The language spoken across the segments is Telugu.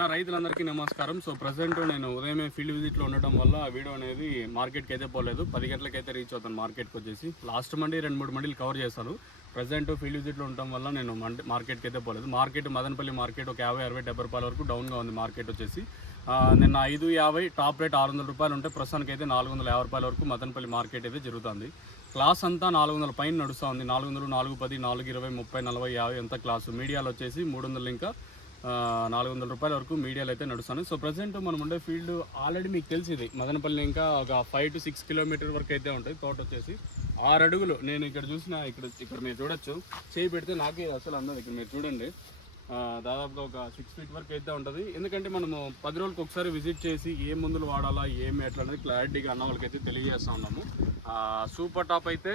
నా రైతులందరికీ నమస్కారం. సో ప్రజెంట్ నేను ఉదయమే ఫీల్డ్ విజిట్లో ఉండడం వల్ల వీడియో అనేది మార్కెట్కి అయితే పోలేదు. 10 గంటలకైతే రీచ్ అవుతాను మార్కెట్కి వచ్చేసి. లాస్ట్ మండీ 2-3 మండీలు కవర్ చేస్తాను. ప్రజెంట్ ఫీల్డ్ విజిట్లో ఉండటం వల్ల నేను మార్కెట్కి అయితే పోలేదు. మార్కెట్ మదనపల్లి మార్కెట్ ఒక 50-60-70 రూపాయల వరకు డౌన్గా ఉంది మార్కెట్ వచ్చేసి. నిన్న 550 టాప్ రేట్ 600 రూపాయలు ఉంటే ప్రస్తుతానికి అయితే 450 రూపాయల వరకు మదనపల్లి మార్కెట్ అయితే జరుగుతుంది. క్లాస్ అంతా 400 పైన నడుస్తూ ఉంది. 400, 410, 420, 30, 40, 50 ఎంత క్లాసు. మీడియాలో వచ్చేసి 300 ఇంకా 400 రూపాయల వరకు మీడియాలో అయితే నడుస్తాను. సో ప్రజెంట్ మనం ఉండే ఫీల్డ్ ఆల్రెడీ మీకు తెలిసింది మదనపల్లి ఇంకా ఒక 5 to 6 కిలోమీటర్ వరకు అయితే ఉంటుంది. తోట వచ్చేసి 6 అడుగులు. నేను ఇక్కడ చూసిన ఇక్కడ మీరు చూడొచ్చు, చేయి పెడితే నాకే అసలు అందదు. ఇక్కడ మీరు చూడండి, దాదాపుగా ఒక 6 feet వరకు అయితే ఉంటుంది. ఎందుకంటే మనము 10 రోజులకు ఒకసారి విజిట్ చేసి ఏ మందులు వాడాలా ఏమి ఎట్లా అనేది క్లారిటీగా అన్న వాళ్ళకి అయితే తెలియజేస్తూ ఉన్నాము. సూపర్ టాప్ అయితే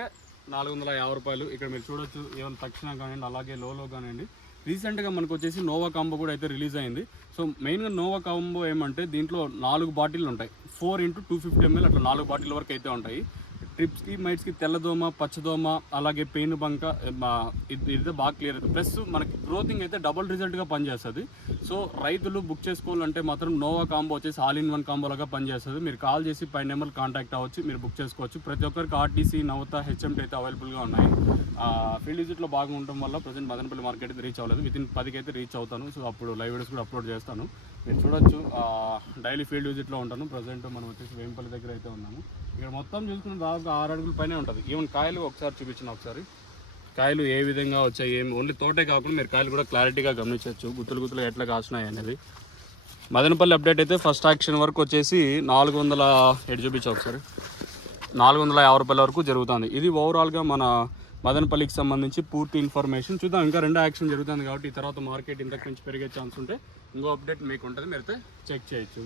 450 రూపాయలు. ఇక్కడ మీరు చూడొచ్చు, ఏమైనా తక్షణ కానివ్వండి, అలాగే లోలో కానివ్వండి. రీసెంట్గా మనకు వచ్చేసి నోవా కాంబో కూడా అయితే రిలీజ్ అయింది. సో మెయిన్గా నోవా కాంబో ఏమంటే దీంట్లో 4 బాటిల్ ఉంటాయి. 4 into 250 ml అట్లా 4 బాటిల్ వరకు అయితే ఉంటాయి. ట్రిప్స్కి మైట్స్కి తెల్లదోమ, పచ్చదోమ, అలాగే పెయిన్ బంక ఇది బాగా క్లియర్ అవుతుంది. ప్లస్ మనకి గ్రోతింగ్ అయితే డబుల్ రిజల్ట్గా పనిచేస్తుంది. సో రైతులు బుక్ చేసుకోవాలంటే మాత్రం నోవా కాంబో వచ్చేసి ఆల్ ఇన్ వన్ కాంబో లాగా పనిచేస్తుంది. మీరు కాల్ చేసి పై నెంబర్ కాంటాక్ట్ అవ్వచ్చు, మీరు బుక్ చేసుకోవచ్చు. ప్రతి ఒక్కరికి ఆర్టీసీ, నవత, హెచ్ఎంటీ అయితే అవైలబుల్గా ఉన్నాయి. ఫీల్డ్ విజిట్లో బాగా ఉండటం వల్ల ప్రజెంట్ మదనపల్లి మార్కెట్ అయితే రీచ్ అవ్వలేదు. వితిన్ 10కి అయితే రీచ్ అవుతాను. సో అప్పుడు లైవ్ వీడియోస్ కూడా అప్లోడ్ చేస్తాను. మీరు చూడొచ్చు, డైలీ ఫీల్డ్ విజిట్లో ఉంటాను. ప్రజెంట్ మనం వచ్చేసి వేంపల్లి దగ్గర అయితే ఉన్నాము. ఇక్కడ మొత్తం చూసుకున్న దాదాపు 6 అడుగుల పైనే ఉంటుంది. ఈవెన్ కాయలు ఒకసారి చూపించిన ఒకసారి కాయలు ఏ విధంగా వచ్చాయి, ఏమి ఓన్లీ తోటే కాకుండా మీరు కాయలు కూడా క్లారిటీగా గమనించవచ్చు. గుత్తులు ఎట్లా కాసినాయి అనేది. మదనపల్లి అప్డేట్ అయితే ఫస్ట్ యాక్షన్ వరకు వచ్చేసి 400 చూపించా ఒకసారి 450 రూపాయల వరకు జరుగుతుంది. ఇది ఓవరాల్గా మన మదనపల్లికి సంబంధించి పూర్తి ఇన్ఫర్మేషన్. చూద్దాం, ఇంకా 2 యాక్షన్ జరుగుతుంది కాబట్టి ఈ తర్వాత మార్కెట్ ఇంతకు నుంచి పెరిగే ఛాన్స్ ఉంటే ఇంకో అప్డేట్ మీకు ఉంటుంది, మీరైతే చెక్ చేయొచ్చు.